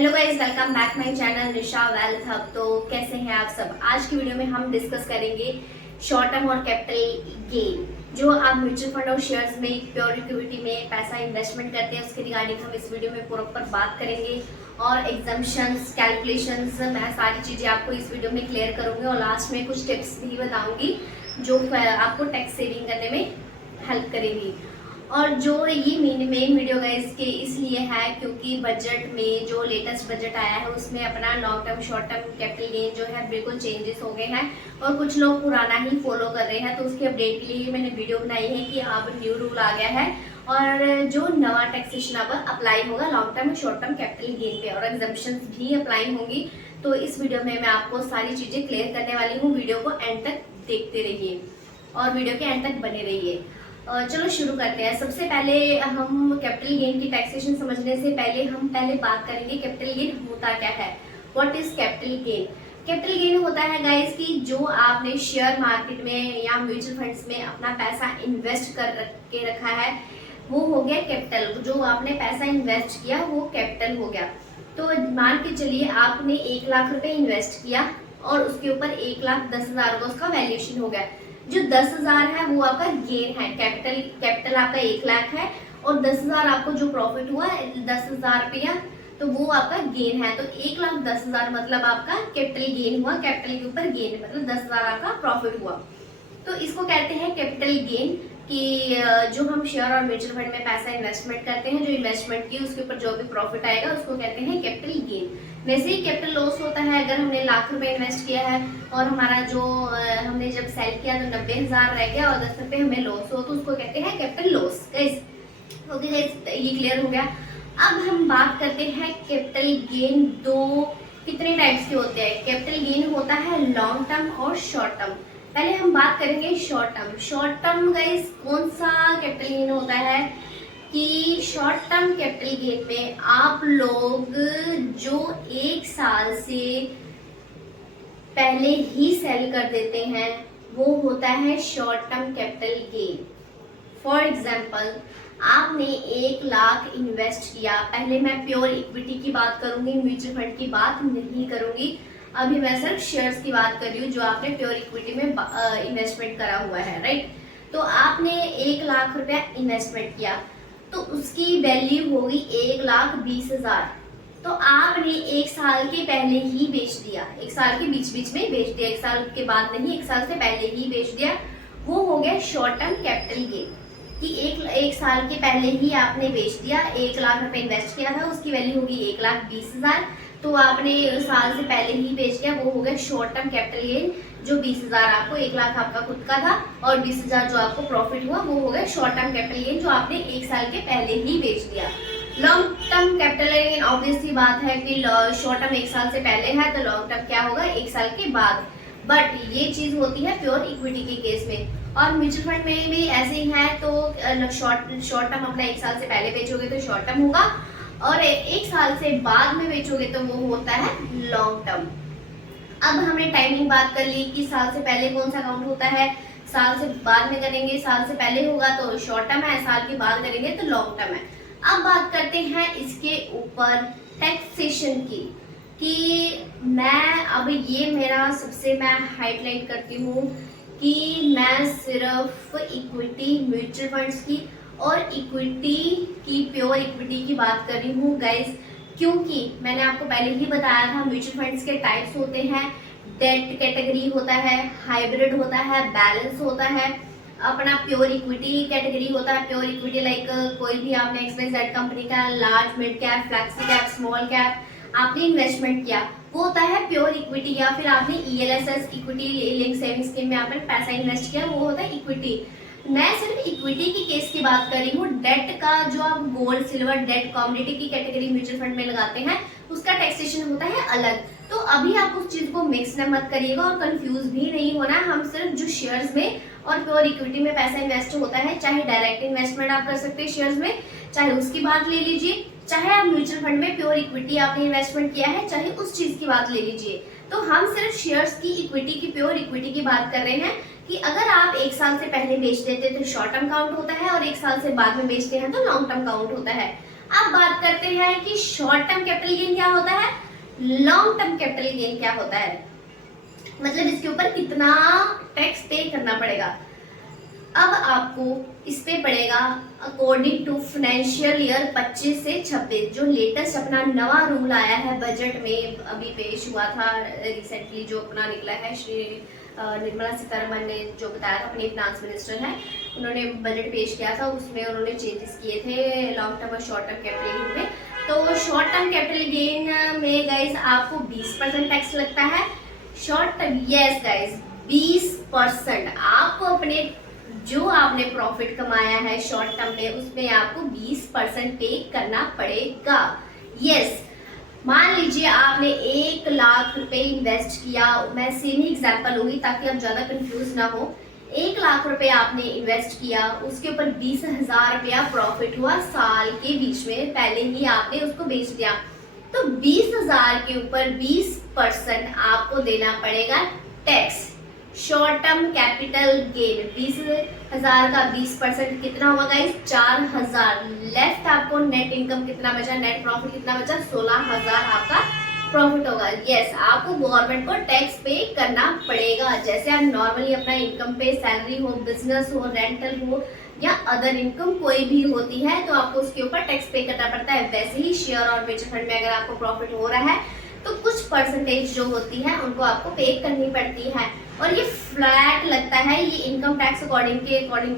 Hello guys, welcome back my channel Nisha wealth hub. तो कैसे हैं आप सब। आज की वीडियो में हम डिस्कस करेंगे शॉर्ट टर्म और कैपिटल गेन। जो आप म्यूचुअल फंड और शेयर्स में प्योर इक्विटी में पैसा इन्वेस्टमेंट करते हैं उसके रिगार्डिंग हम इस वीडियो में प्रॉपर बात करेंगे और एग्जाम्पशंस कैलकुलेशंस मैं सारी चीजें आपको इस वीडियो में क्लियर करूंगी और लास्ट में कुछ टिप्स भी बताऊंगी जो आपको टैक्स सेविंग करने में हेल्प करेगी। और जो ये मेन वीडियो गाइस के इसलिए है क्योंकि बजट में जो लेटेस्ट बजट आया है उसमें अपना long term short term capital gain जो है बिल्कुल चेंजेस हो गए हैं और कुछ लोग पुराना ही फॉलो कर रहे हैं। तो उसके अपडेट के लिए मैंने वीडियो बनाई है कि अब न्यू रूल आ गया है और जो नवा टैक्सेशन अब अप्लाई होगा long term short term capital gain पे और एग्जम्पशंस भी अप्लाई होंगी। तो इस वीडियो में मैं आपको सारी चीजें क्लियर करने वाली हूँ। वीडियो को एंड तक देखते रहिए और वीडियो के एंड तक बने रहिए। चलो शुरू करते हैं। सबसे पहले हम कैपिटल गेन की टैक्सेशन समझने से पहले हम बात करेंगे कैपिटल गेन होता क्या है। What is capital gain. Capital gain होता है गाइस कि जो आपने शेयर मार्केट में या म्यूचुअल फंड्स में अपना पैसा इन्वेस्ट कर के रखा है वो हो गया कैपिटल। जो आपने पैसा इन्वेस्ट किया वो कैपिटल हो गया। तो मान के चलिए आपने 1 लाख रुपए इन्वेस्ट किया और उसके ऊपर 1,10,000 का उसका वैल्यूएशन हो गया। जो 10,000 है वो आपका गेन है। कैपिटल आपका 1 लाख है और 10,000 आपको जो प्रॉफिट हुआ 10,000 रुपया तो वो आपका गेन है। तो 1,10,000 मतलब आपका कैपिटल गेन हुआ। कैपिटल के ऊपर गेन मतलब 10,000 आपका प्रॉफिट हुआ। तो इसको कहते हैं कैपिटल गेन कि जो हम शेयर और म्यूचुअल फंड में पैसा इन्वेस्टमेंट करते हैं जो इन्वेस्टमेंट की उसके ऊपर जो भी प्रॉफिट आएगा उसको कहते हैं कैपिटल गेन। वैसे ही कैपिटल लॉस होता है अगर हमने लाख रुपए इन्वेस्ट किया है और हमारा जो हमने जब सेल किया तो 90,000 रह गया और 10 रुपए हमें लॉस हो तो उसको कहते हैं कैपिटल लॉस। ओके गाइस, ये क्लियर हो गया। अब हम बात करते हैं कैपिटल गेन कितने टाइप्स के होते हैं। कैपिटल गेन होता है लॉन्ग टर्म और शॉर्ट टर्म। पहले हम बात करेंगे short term. Short term guys कौन सा कैपिटल गेन होता है कि शॉर्ट टर्म कैपिटल गेन में आप लोग जो 1 साल से पहले ही सेल कर देते हैं वो होता है short term capital gain. For example आपने 1 लाख इन्वेस्ट किया। पहले मैं प्योर इक्विटी की बात करूंगी, म्यूचुअल फंड की बात नहीं करूंगी। अभी मैं सिर्फ शेयर्स की बात कर रही हूँ जो आपने प्योर इक्विटी में इन्वेस्टमेंट करा हुआ है, राइट। तो आपने 1 लाख रुपया इन्वेस्टमेंट किया तो उसकी वैल्यू होगी 1,20,000। तो आपने 1 साल के पहले ही बेच दिया, 1 साल के बीच में बेच दिया, 1 साल के बाद नहीं, 1 साल से पहले ही बेच दिया। वो हो गया शॉर्ट टर्म कैपिटल गेन कि एक साल के पहले ही आपने बेच दिया। 1 लाख रुपए इन्वेस्ट किया था उसकी वैल्यू होगी 1,20,000 तो आपने साल से पहले ही बेच दिया। वो हो गया शॉर्ट टर्म कैपिटल गेन। जो 20,000 आपको 1 लाख आपका खुद का था और 20,000 जो आपको प्रॉफिट हुआ वो हो गया शॉर्ट टर्म कैपिटल गेन जो आपने 1 साल के पहले ही बेच दिया। Long term capital gain obvious सी बात है कि शॉर्ट टर्म 1 साल से पहले है तो लॉन्ग टर्म क्या होगा 1 साल के बाद। बट ये चीज होती है प्योर इक्विटी के केस में और म्यूचुअल फंड में भी ऐसे ही है। तो शॉर्ट टर्म अपना 1 साल से पहले बेचोगे तो शॉर्ट टर्म होगा और 1 साल से बाद में बेचोगे तो वो होता है लॉन्ग टर्म। अब हमने टाइमिंग बात कर ली कि साल से पहले कौन सा काउंट होता है, साल से बाद में करेंगे। साल से पहले होगा तो शॉर्ट टर्म है, साल के बाद करेंगे तो लॉन्ग टर्म है। अब बात करते हैं इसके ऊपर टैक्सेशन की कि मैं अब ये मेरा सबसे मैं हाईलाइट करती हूँ कि मैं सिर्फ इक्विटी म्यूचुअल फंड्स की और इक्विटी की प्योर इक्विटी की बात कर रही हूँ गाइस, क्योंकि मैंने आपको पहले ही बताया था म्यूचुअल फंड्स के टाइप्स होते हैं। डेट कैटेगरी होता है, हाइब्रिड होता है, बैलेंस होता है, अपना प्योर इक्विटी कैटेगरी होता है। प्योर इक्विटी लाइक कोई भी आपने XYZ कंपनी का large mid cap flexi cap small cap आपने इन्वेस्टमेंट किया वो होता है प्योर इक्विटी। या फिर आपने ELSS equity link saving scheme में आपने पैसा इन्वेस्ट किया वो होता है इक्विटी। मैं सिर्फ इक्विटी की केस की बात कर रही हूँ। डेट का जो आप गोल्ड सिल्वर डेट कमोडिटी की कैटेगरी म्यूचुअल फंड में लगाते हैं उसका टैक्सेशन होता है अलग। तो अभी आप उस चीज को मिक्स न मत करिएगा और कंफ्यूज भी नहीं होना। हम सिर्फ जो शेयर्स में और प्योर इक्विटी में पैसा इन्वेस्ट होता है, चाहे डायरेक्ट इन्वेस्टमेंट आप कर सकते हैं शेयर्स में, चाहे उसकी बात ले लीजिए, चाहे आप म्यूचुअल फंड में प्योर इक्विटी आपने इन्वेस्टमेंट किया है चाहे उस चीज की बात ले लीजिए। तो हम सिर्फ शेयर्स की इक्विटी की प्योर इक्विटी की बात कर रहे हैं कि अगर आप 1 साल से पहले बेच देते तो शॉर्ट टर्म काउंट होता है और 1 साल से बाद में बेचते हैं तो लॉन्ग टर्म काउंट होता है। अब बात करते हैं कि शॉर्ट टर्म कैपिटल गेन क्या होता है, लॉन्ग टर्म कैपिटल गेन क्या होता है, मतलब इसके ऊपर कितना टैक्स पे करना पड़ेगा। अब आपको इस पे पड़ेगा अकॉर्डिंग टू फाइनेंशियल ईयर 25 से 26, जो लेटेस्ट अपना नवा रूल आया है बजट में, अभी पेश हुआ था रिसेंटली, जो अपना निकला है। श्री निर्मला सीतारमण ने जो बताया था, अपनी फाइनेंस मिनिस्टर है, उन्होंने बजट पेश किया था, उसमें उन्होंने चेंजेस किए थे लॉन्ग टर्म और शॉर्ट टर्म कैपिटल गेन में। तो शॉर्ट टर्म कैपिटल गेन में गाइस आपको 20% टैक्स लगता है। शॉर्ट टर्म, यस गाइस 20% आपको अपने जो आपने प्रॉफिट कमाया है शॉर्ट टर्म में, उसमें आपको 20% पे करना पड़ेगा। यस, मान लीजिए आपने 1 लाख रुपए इन्वेस्ट किया, मैं सेम ही एग्जांपल लूंगी ताकि आप ज्यादा कंफ्यूज ना हो। 1 लाख रुपए आपने इन्वेस्ट किया, उसके ऊपर 20,000 रुपया प्रॉफिट हुआ साल के बीच में, पहले ही आपने उसको बेच दिया, तो 20,000 के ऊपर 20% आपको देना पड़ेगा tax. Short term capital gain 20,000 का 20% कितना होगा गाइस, 4,000। लेफ्ट आपको नेट इनकम कितना बचा, नेट प्रॉफिट कितना बचा, 16,000 आपका प्रॉफिट होगा। यस, आपको गवर्नमेंट को टैक्स पे करना पड़ेगा। जैसे आप नॉर्मली अपना इनकम पे, सैलरी हो, बिजनेस हो, रेंटल हो या अदर इनकम कोई भी होती है, तो आपको उसके ऊपर टैक्स पे करना पड़ता है। वैसे ही शेयर और म्यूचुअल फंड में अगर आपको प्रॉफिट हो रहा है तो कुछ परसेंटेज जो होती है उनको आपको पे करनी पड़ती है, और ये फ्लैट लगता है। ये इनकम टैक्स अकॉर्डिंग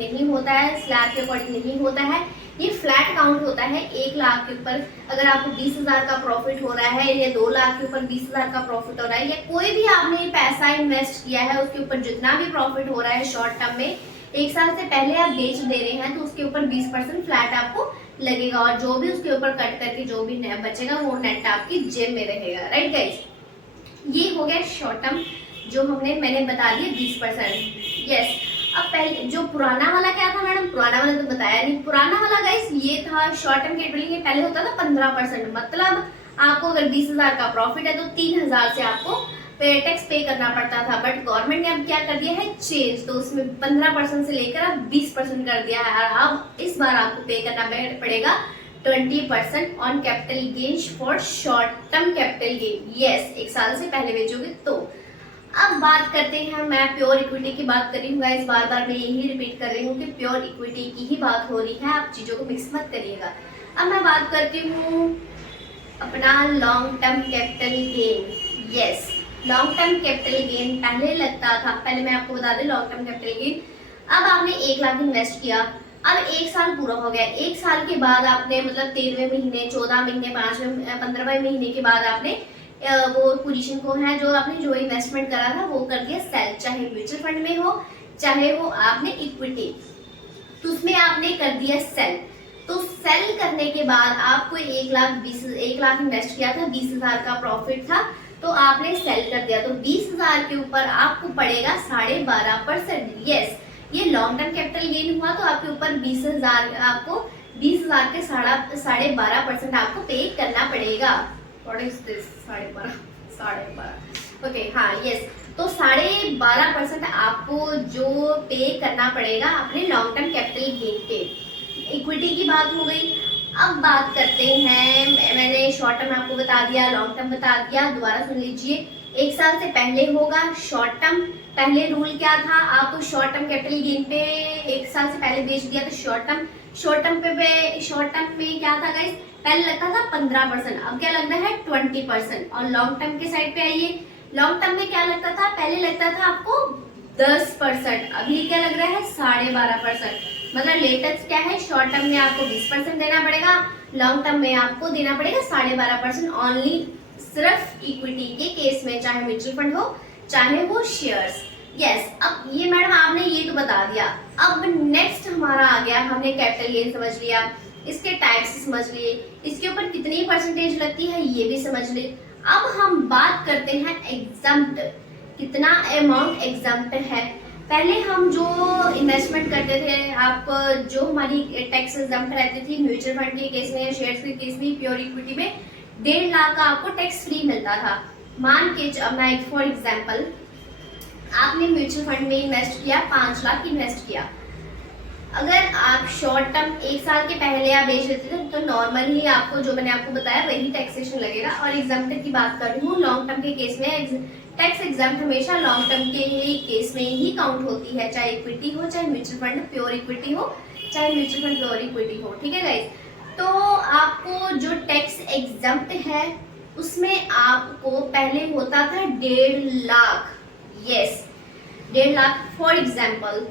नहीं होता है, स्लैब के अकॉर्डिंग नहीं होता है, ये फ्लैट काउंट होता है। 1 लाख के ऊपर अगर आपको 20,000 का प्रॉफिट हो रहा है, या 2 लाख के ऊपर 20,000 का प्रॉफिट हो रहा है, या कोई भी आपने पैसा इन्वेस्ट किया है उसके ऊपर जितना भी प्रॉफिट हो रहा है शॉर्ट टर्म में, 1 साल से पहले आप बेच दे रहे हैं, तो उसके ऊपर 20% फ्लैट आपको लगेगा, और जो भी उसके ऊपर कट करके जो भी बचेगा वो नेट आपकी जेब में रहेगा। राइट गाइस, ये हो गया शॉर्ट टर्म जो मैंने बता दिया 20%। यस, अब पहले जो पुराना वाला क्या था मैडम, पुराना वाला तो बताया नहीं। पुराना वाला गाइस ये था शॉर्ट टर्म कैपिटल गेन, पहले होता था 15%, मतलब आपको अगर 20,000 का प्रॉफिट है तो 3,000 से आपको टैक्स पे करना पड़ता था। बट गवर्नमेंट ने अब क्या कर दिया है, चेंज, तो उसमें 15% से लेकर अब 20% कर दिया है, और अब इस बार आपको पे करना पड़ेगा 20% on capital gain for short term capital gain. Yes, 1 साल से पहले बेचोगे तो। अब बात करते हैं, मैं प्योर इक्विटी की बात कर रही हूँ गाइस, बार बार मैं यही रिपीट कर रही हूँ कि प्योर इक्विटी की ही बात हो रही है, आप चीजों को मिक्स मत करिएगा। अब मैं बात करती हूँ अपना long term capital gain. Yes, long term capital gain पहले लगता था, पहले मैं आपको बता दूं लॉन्ग टर्म कैपिटल गेन, अब आपने 1 लाख इन्वेस्ट किया, अब 1 साल पूरा हो गया, 1 साल के बाद आपने मतलब 13वें महीने, 14 महीने, 5वें, 15वें महीने के बाद आपने वो पोजीशन को है जो आपने जो इन्वेस्टमेंट करा था वो कर दिया सेल, चाहे म्यूचुअल फंड में हो चाहे हो आपने इक्विटी, तो उसमें आपने कर दिया सेल। तो सेल करने के बाद आपको 1 लाख इन्वेस्ट किया था, 20,000 का प्रॉफिट था, तो आपने सेल कर दिया, तो 20,000 के ऊपर आपको पड़ेगा 12.5%। यस, ये लॉन्ग टर्म कैपिटल गेन हुआ, तो आपके ऊपर 20,000 आपको 20,000 के 12.5% आपको पे करना पड़ेगा। व्हाट इज दिस, 12.5 ओके, हाँ यस, तो 12.5% आपको जो पे करना पड़ेगा अपने लॉन्ग टर्म कैपिटल गेन पे। इक्विटी की बात हो गई। अब बात करते हैं, मैंने शॉर्ट टर्म आपको बता दिया, लॉन्ग टर्म बता दिया, दोबारा सुन लीजिए। 1 साल से पहले होगा शॉर्ट टर्म, पहले रूल क्या था, आपको शॉर्ट टर्म कैपिटल गेन पे 1 साल से पहले बेच दिया तो शॉर्ट टर्म में क्या था गाइस, पहले लगता था 15%, अब क्या लग रहा है 20%। और लॉन्ग टर्म के साइड पे आइए, लॉन्ग टर्म में क्या लगता था, पहले लगता था आपको 10%, अभी क्या लग रहा है 12.5%। मतलब लेटेस्ट क्या है, शॉर्ट टर्म में आपको 20% देना पड़ेगा, लॉन्ग टर्म में आपको देना पड़ेगा 12.5% ओनली, सिर्फ इक्विटी के केस में, चाहे म्यूचुअल फंड हो चाहे वो शेयर्स। यस, अब ये मैडम आपने ये तो बता दिया। अब नेक्स्ट हमारा आ गया, हमने कैपिटल गेन समझ लिया, इसके टैक्स समझ लिए, इसके ऊपर कितनी परसेंटेज लगती है ये भी समझ लिए। अब हम बात करते हैं एग्जम्प्ट, कितना अमाउंट एग्जम्प्ट है। पहले हम जो इन्वेस्टमेंट करते थे, आप जो हमारी टैक्स एग्जम्प्ट रहती थी म्यूचुअल फंड के केस में या शेयर्स के केस में, प्योर इक्विटी में 1.5 लाख का आपको टैक्स फ्री मिलता था। मान के मैं फॉर एग्जांपल, आपने म्यूचुअल फंड में इन्वेस्ट किया, 5 लाख इन्वेस्ट किया, अगर आप शॉर्ट टर्म 1 साल के पहले आप बेच लेते थे तो नॉर्मली आपको, जो मैंने आपको बताया, वही टैक्सेशन लगेगा। और एग्जाम्प्ट की बात कर रही हूँ, लॉन्ग टर्म के केस में टैक्स एग्जाम्प्ट हमेशा लॉन्ग टर्म के केस में ही काउंट होती है, चाहे इक्विटी हो, चाहे म्यूचुअल फंड प्योर इक्विटी हो, चाहे म्यूचुअल फंड प्योर इक्विटी हो। ठीक है गाइस, तो आपको जो टैक्स एग्जाम्प्ट है उसमें आपको पहले होता था 1.5 lakh. Yes, 1.5 lakh. For example,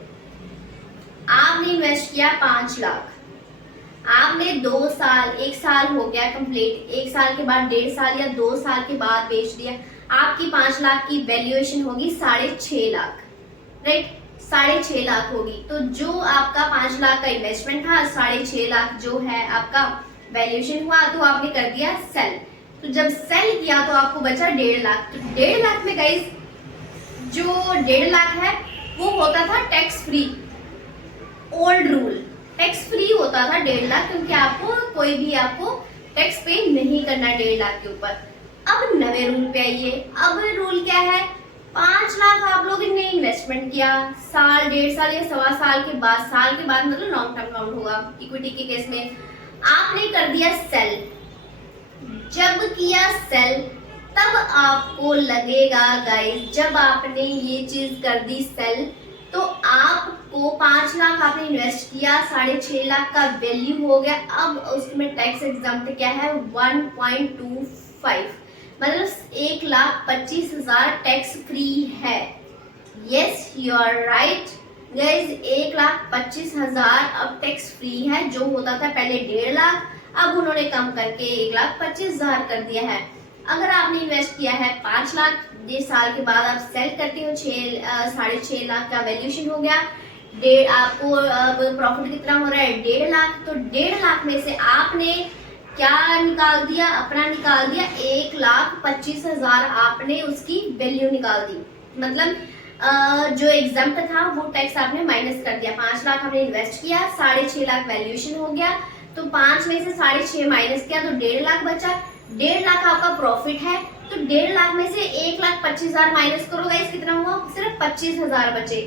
आपने इन्वेस्ट किया 5 लाख, आपने 2 साल, 1 साल हो गया कंप्लीट, 1 साल के बाद 1.5 साल या 2 साल के बाद बेच दिया, आपकी 5 लाख की वैल्यूएशन होगी 6.5 लाख, राइट? 6.5 लाख होगी। तो जो आपका 5 लाख का इन्वेस्टमेंट था, 6.5 लाख जो है आपका वैल्यूएशन हुआ, तो आपने कर दिया सेल। तो जब सेल किया तो आपको बचा 1.5 लाख। तो 1.5 लाख में गाइस, जो 1.5 लाख है वो होता था tax free. Old rule tax free होता था 1.5 लाख, क्योंकि आपको कोई भी आपको टैक्स पे नहीं करना 1.5 लाख के ऊपर। अब नवे रूल पे आइए। अब रूल क्या है? 5 लाख आप लोगों ने इन्वेस्टमेंट किया, साल, 1.5 साल या 1.25 साल के बाद, साल के बाद मतलब लॉन्ग टर्म काउंट होगा इक्विटी के केस में, आपने कर दिया सेल। जब किया सेल तब आपको लगेगा गाइस, जब आपने ये चीज कर दी सेल, तो आपको 5 लाख आपने इन्वेस्ट किया, 6.5 लाख का वैल्यू हो गया। अब उसमें टैक्स एग्जाम्प्ट क्या है? 1.25, मतलब 1,25,000 टैक्स फ्री है। Yes, you are right guys, 1,25,000 अब टैक्स फ्री है। जो होता था पहले 1.5 लाख, अब उन्होंने कम करके 1,25,000 कर दिया है। अगर आपने इन्वेस्ट किया है 5 लाख, 1.5 साल के बाद आप सेल करते हो, 6.5 लाख का वैल्यूएशन हो गया, आपको अब प्रॉफिट कितना हो रहा है? 1.5 लाख। तो 1.5 लाख में से आपने क्या निकाल दिया? अपना निकाल दिया 1,25,000, आपने उसकी वैल्यू निकाल दी। मतलब जो एग्जाम्प्ट था वो टैक्स आपने माइनस कर दिया। 5 लाख आपने इन्वेस्ट किया, 6.5 लाख वैल्यूएशन हो गया, तो 5 में से 6.5 माइनस किया तो 1.5 लाख बचा। 1.5 लाख आपका प्रॉफिट है, तो 1.5 लाख में से 1,25,000 माइनस करो गाइस, कितना हुआ? सिर्फ 25,000 बचे,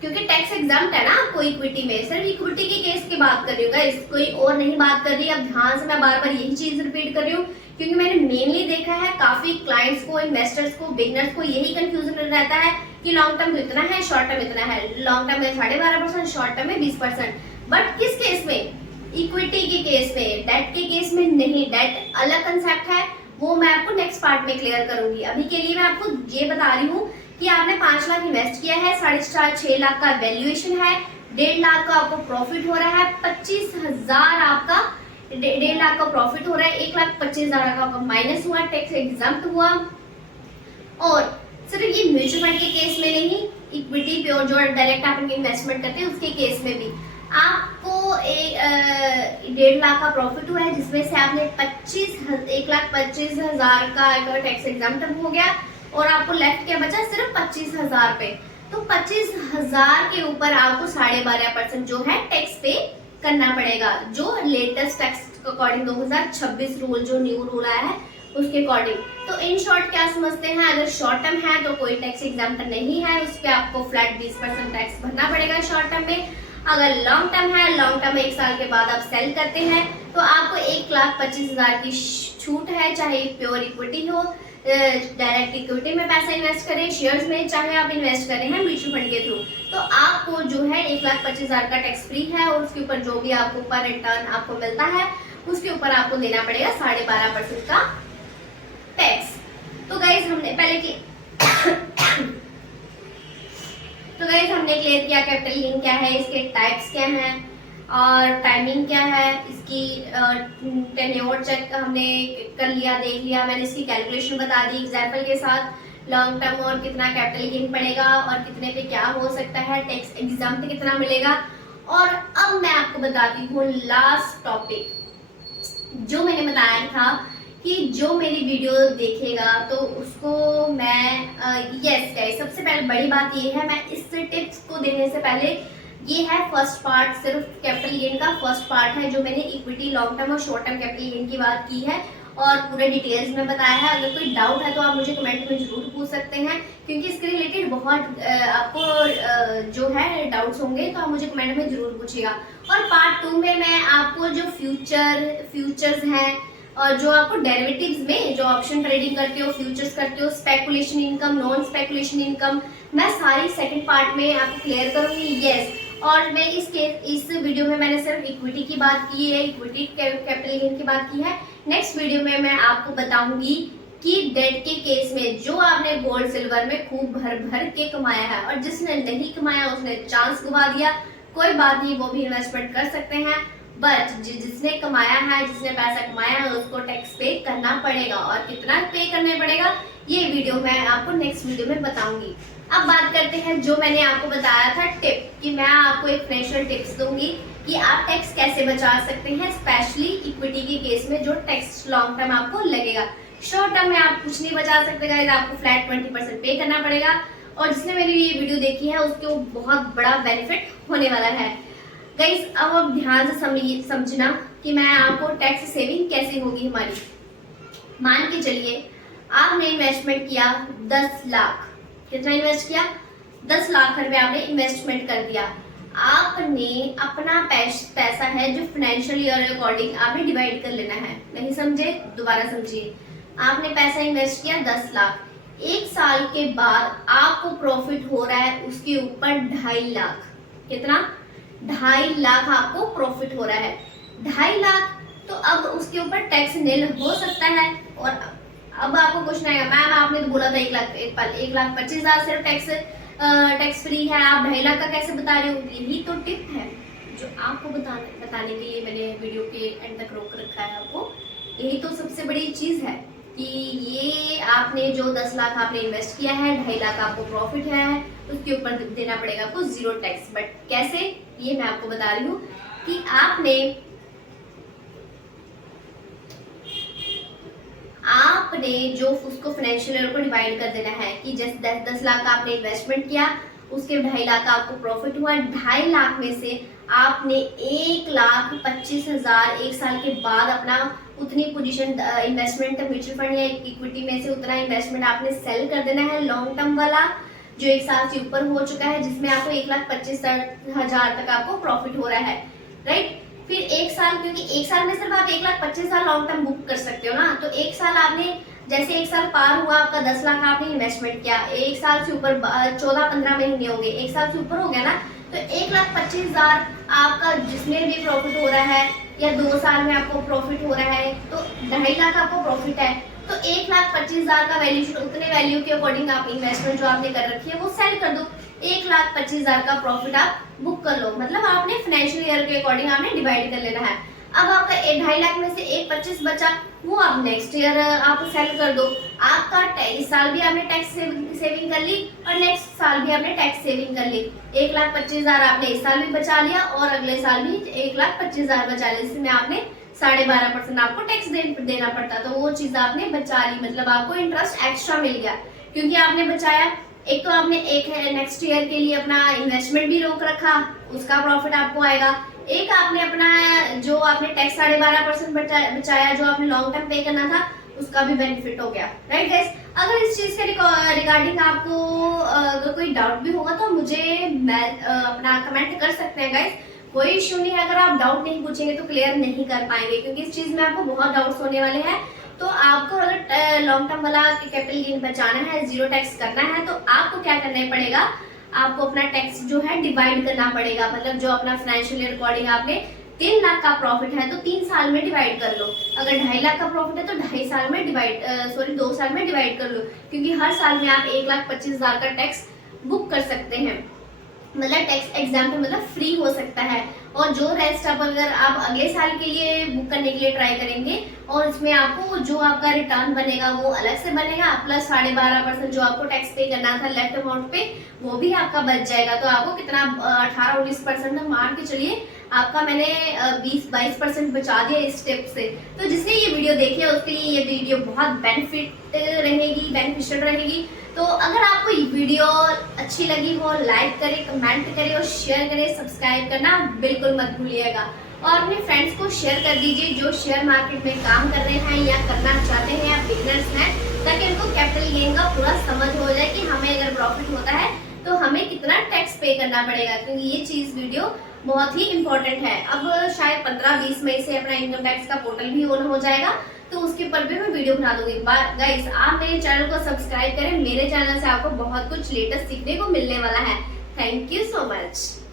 क्योंकि टैक्स एग्जाम्प्ट है ना आपको इक्विटी में। सिर्फ इक्विटी के केस की बात कर रही हूँ गाइस, कोई और नहीं बात कर रही। अब ध्यान से मैं बार बार यही चीज रिपीट कर रही हूँ, क्योंकि मैंने मेनली देखा है काफी क्लाइंट्स को, इन्वेस्टर्स को, बिगनर्स को यही कंफ्यूजन रहता है कि लॉन्ग टर्म इतना है, शॉर्ट टर्म इतना है। लॉन्ग टर्म में 12.5%, शॉर्ट टर्म में 20%। बट किस केस में? इक्विटी के केस में। डेट के केस में नहीं, डेट अलग कंसेप्ट है, वो मैं आपको नेक्स्ट पार्ट में क्लियर करूंगी। अभी के लिए मैं आपको ये बता रही हूँ कि आपने 5 लाख इन्वेस्ट किया है, 6.5 लाख का वैल्यूएशन है, 1.5 लाख का आपको प्रॉफिट हो रहा है, 25,000 आपका 1.5 लाख का प्रॉफिट हो रहा है, 1,25,000 का आपका माइनस हुआ, टैक्स एग्जाम्प्ट हुआ। और सिर्फ ये म्यूचुअल फंड के केस में नहीं, इक्विटी प्योर जो डायरेक्ट आप इन्वेस्टमेंट करते हैं उसके केस में भी आपको 1.5 लाख का प्रॉफिट हुआ है, जिसमें से आपने 1,25,000 का टैक्स एग्जाम्प्ट हो गया, और आपको लेफ्ट क्या बचा? सिर्फ 25,000 पे। तो 25,000 के ऊपर आपको 12.5% जो है टैक्स पे करना पड़ेगा, जो लेटेस्ट टैक्स अकॉर्डिंग 2026 रूल, जो न्यू रूल आया है उसके अकॉर्डिंग। तो इन शॉर्ट क्या समझते हैं? अगर शॉर्ट टर्म है तो कोई टैक्स एग्जाम्प्ट नहीं है, उस पर आपको फ्लैट 20% टैक्स भरना पड़ेगा शॉर्ट टर्म में। अगर लॉन्ग टर्म है, लॉन्ग टर्म में 1 साल के बाद आप सेल करते हैं, तो आपको 1,25,000 की छूट है, चाहे प्योर इक्विटी हो, डायरेक्ट इक्विटी में पैसा इन्वेस्ट करें, शेयर्स में, चाहे आप इन्वेस्ट करें हैं म्यूचुअल फंड के थ्रू, तो आपको जो है 1,25,000 का टैक्स फ्री है, और उसके ऊपर जो भी आपको पर रिटर्न आपको मिलता है उसके ऊपर आपको देना पड़ेगा 12.5% का टैक्स। तो गाइस हमने क्लियर किया कैपिटल गेन क्या है, इसके टाइप्स क्या हैं, और टाइमिंग क्या है, इसकी टेन्योर चेक हमने कर लिया, देख लिया, मैंने इसकी कैलकुलेशन बता दी एग्जाम्पल के साथ। लॉन्ग टर्म और कितना कैपिटल गेन पड़ेगा और कितने पे क्या हो सकता है, टैक्स एग्जाम्प्ट कितना मिलेगा। और अब मैं आपको बताती हूँ लास्ट टॉपिक, जो मैंने बताया था कि जो मेरी वीडियो देखेगा तो उसको मैं यस गाइस, सबसे पहले बड़ी बात ये है, मैं इस टिप्स को देने से पहले, ये है फर्स्ट पार्ट, सिर्फ कैपिटल गेन का फर्स्ट पार्ट है, जो मैंने इक्विटी, लॉन्ग टर्म और शॉर्ट टर्म कैपिटल गेन की बात की है। और पूरे डिटेल्स में बताया है। अगर कोई डाउट है तो आप मुझे कमेंट में जरूर पूछ सकते हैं, क्योंकि इसके रिलेटेड बहुत आपको जो है डाउट्स होंगे, तो आप मुझे कमेंट में जरूर पूछिएगा। और पार्ट 2 में मैं आपको जो फ्यूचर्स हैं और जो आपको डेरिवेटिव्स में जो ऑप्शन ट्रेडिंग करते हो, फ्यूचर्स करते हो, speculation income, non speculation income, मैं सारी सेकंड पार्ट में आपको क्लियर करूंगी। यस, और मैं इस वीडियो में मैंने सिर्फ इक्विटी की बात की है, इक्विटी कैपिटल गेन की बात की है। नेक्स्ट वीडियो में मैं आपको बताऊंगी कि डेट के केस में जो आपने गोल्ड सिल्वर में खूब भर भर के कमाया है और जिसने नहीं कमाया उसने चांस गवा दिया, कोई बात नहीं, वो भी इन्वेस्टमेंट कर सकते हैं। बट जिसने कमाया है, जिसने पैसा कमाया है, उसको टैक्स पे करना पड़ेगा, और कितना पे करना पड़ेगा ये वीडियो मैं आपको नेक्स्ट वीडियो में बताऊंगी। अब बात करते हैं जो मैंने आपको बताया था टिप, कि मैं आपको एक फाइनेंशियल टिप्स दूंगी कि आप टैक्स कैसे बचा सकते हैं, स्पेशली इक्विटी के केस में जो टैक्स लॉन्ग टर्म आपको लगेगा। शॉर्ट टर्म में आप कुछ नहीं बचा सकते गाइस, आपको फ्लैट 20% पे करना पड़ेगा। और जिसने मेरी ये वीडियो देखी है उसको बहुत बड़ा बेनिफिट होने वाला है गाइस। अब आप ध्यान से समझना कि मैं आपको टैक्स सेविंग कैसे होगी हमारी। मान के चलिए आपने इन्वेस्टमेंट किया 10 लाख, कितना इन्वेस्ट किया? 10 लाख रुपए आपने इन्वेस्टमेंट कर दिया। आपने अपना पैसा है जो फाइनेंशियल ईयर अकॉर्डिंग आपने डिवाइड कर लेना है। नहीं समझे? दोबारा समझिए। आपने पैसा इन्वेस्ट किया 10 लाख, एक साल के बाद आपको प्रॉफिट हो रहा है उसके ऊपर 2.5 लाख। कितना? 2.5 लाख आपको प्रॉफिट हो रहा है। 2.5 लाख, तो अब उसके ऊपर टैक्स निल हो सकता है। और अब आपको क्वेश्चन आएगा, मैम आपने तो बोला था 1,25,000 सिर्फ टैक्स फ्री है, आप 2.5 लाख का कैसे बता रहे हो? यही तो टिप है जो आपको बताने के लिए मैंने वीडियो के एंड तक रोक रखा है आपको। यही तो सबसे बड़ी चीज है कि ये आपने जो 10 लाख आपने इन्वेस्ट किया है, 2.5 लाख आपको प्रॉफिट है, उसके ऊपर देना पड़ेगा आपको 0 टैक्स। बट कैसे, ये मैं आपको बता रही हूँ कि आपने जो उसको फाइनेंशियल ईयर को डिवाइड कर देना है कि जैसे 10 लाख का आपने इन्वेस्टमेट किया, उसके 2.5 लाख का आपको प्रॉफिट हुआ। 2.5 लाख में से आपने 1,25,000 एक साल के बाद अपना उतनी पोजीशन इन्वेस्टमेंट म्यूचुअल फंड या इक्विटी में से उतना इन्वेस्टमेंट आपने सेल कर देना है, लॉन्ग टर्म वाला जो एक साल से ऊपर हो चुका है, जिसमें आपको 1,25,000 तक आपको प्रॉफिट हो रहा है, राइट। फिर एक साल, क्योंकि एक साल में सिर्फ आप 1,25,000 लॉन्ग टर्म बुक कर सकते हो ना, तो एक साल आपने जैसे एक साल पार हुआ आपका 10 लाख आपने इन्वेस्टमेंट किया, एक साल से ऊपर 14-15 महीने हो गए, एक साल से ऊपर हो गया ना, तो 1,25,000 आपका जिसमें भी प्रॉफिट हो रहा है या 2 साल में आपको प्रॉफिट हो रहा है, तो 2.5 लाख आपको प्रॉफिट है, तो 1,25,000 का वैल्यूशन उतने वैल्यू के अकॉर्डिंग आप इन्वेस्टमेंट जो आपने कर रखी है वो सेल कर दो, 1,25,000 का प्रॉफिट आप बुक कर लो। मतलब आपने फाइनेंशियल ईयर के अकॉर्डिंग आपने डिवाइड कर लेना है। अब आपका 2.5 लाख में से 1,25 बचा, वो आप नेक्स्ट ईयर आप सेल कर दो। आपका इस साल भी आपने टैक्स सेविंग कर ली और नेक्स्ट साल भी आपने टैक्स सेविंग कर ली। 1,25,000 आपने इस साल भी बचा लिया और अगले साल भी 1,25,000 बचा लिया, जिसमें आपने 12.5% आपको टैक्स देना पड़ता, तो वो चीज आपने बचा ली। मतलब आपको इंटरेस्ट एक्स्ट्रा मिल गया क्योंकि आपने बचाया। एक तो आपने एक नेक्स्ट ईयर के लिए अपना इन्वेस्टमेंट भी रोक रखा, उसका प्रॉफिट आपको आएगा। एक आपने अपना जो आपने टैक्स 12.5% बचाया, जो आपने लॉन्ग टर्म पे करना था, उसका भी बेनिफिट हो गया, राइट गाइस। अगर इस चीज के रिगार्डिंग आपको अगर कोई डाउट भी होगा तो मुझे अपना कमेंट कर सकते हैं गाइस, कोई इश्यू नहीं है। अगर आप डाउट नहीं पूछेंगे तो क्लियर नहीं कर पाएंगे, क्योंकि इस चीज में आपको बहुत डाउट्स होने वाले हैं। तो आपको अगर लॉन्ग टर्म वाला कैपिटल गेन बचाना है, 0 टैक्स करना है, तो आपको क्या करना पड़ेगा, आपको अपना टैक्स जो है डिवाइड करना पड़ेगा। मतलब जो अपना फाइनेंशियल ईयर अकॉर्डिंग आपने 3 लाख का प्रॉफिट है तो 3 साल में डिवाइड कर लो। अगर 2.5 लाख का प्रॉफिट है तो 2.5 साल में 2 साल में डिवाइड कर लो, क्योंकि हर साल में आप 1,25,000 का टैक्स बुक कर सकते हैं। मतलब टैक्स एग्जाम्पल मतलब फ्री हो सकता है। और जो रेस्ट अब अगर आप अगले साल के लिए बुक करने के लिए ट्राई करेंगे और इसमें आपको जो आपका रिटर्न बनेगा वो अलग से बनेगा, प्लस 12.5% जो आपको टैक्स पे करना था लेफ्ट अमाउंट पे वो भी आपका बच जाएगा। तो आपको कितना 18-19% मान के चलिए आपका मैंने 20-22% बचा दिया इस स्टेप से। तो जिसने ये वीडियो देखी है उसके लिए ये वीडियो बहुत बेनिफिशियल रहेगी। तो अगर आपको ये वीडियो अच्छी लगी हो, लाइक करें, कमेंट करें और शेयर करें, सब्सक्राइब करना बिल्कुल मत भूलिएगा। और अपने फ्रेंड्स को शेयर कर दीजिए जो शेयर मार्केट में काम कर रहे हैं या करना चाहते हैं या बिगिनर्स हैं, ताकि उनको कैपिटल गेन का पूरा समझ हो जाए कि हमें अगर प्रॉफिट होता है तो हमें कितना टैक्स पे करना पड़ेगा, क्योंकि ये चीज वीडियो बहुत ही इंपॉर्टेंट है। अब शायद 15-20 मई से अपना इनकम टैक्स का पोर्टल भी ऑन हो जाएगा, तो उसके ऊपर भी मैं वीडियो बना दूंगी। गाइस, आप मेरे चैनल को सब्सक्राइब करें, मेरे चैनल से आपको बहुत कुछ लेटेस्ट सीखने को मिलने वाला है। Thank you so much.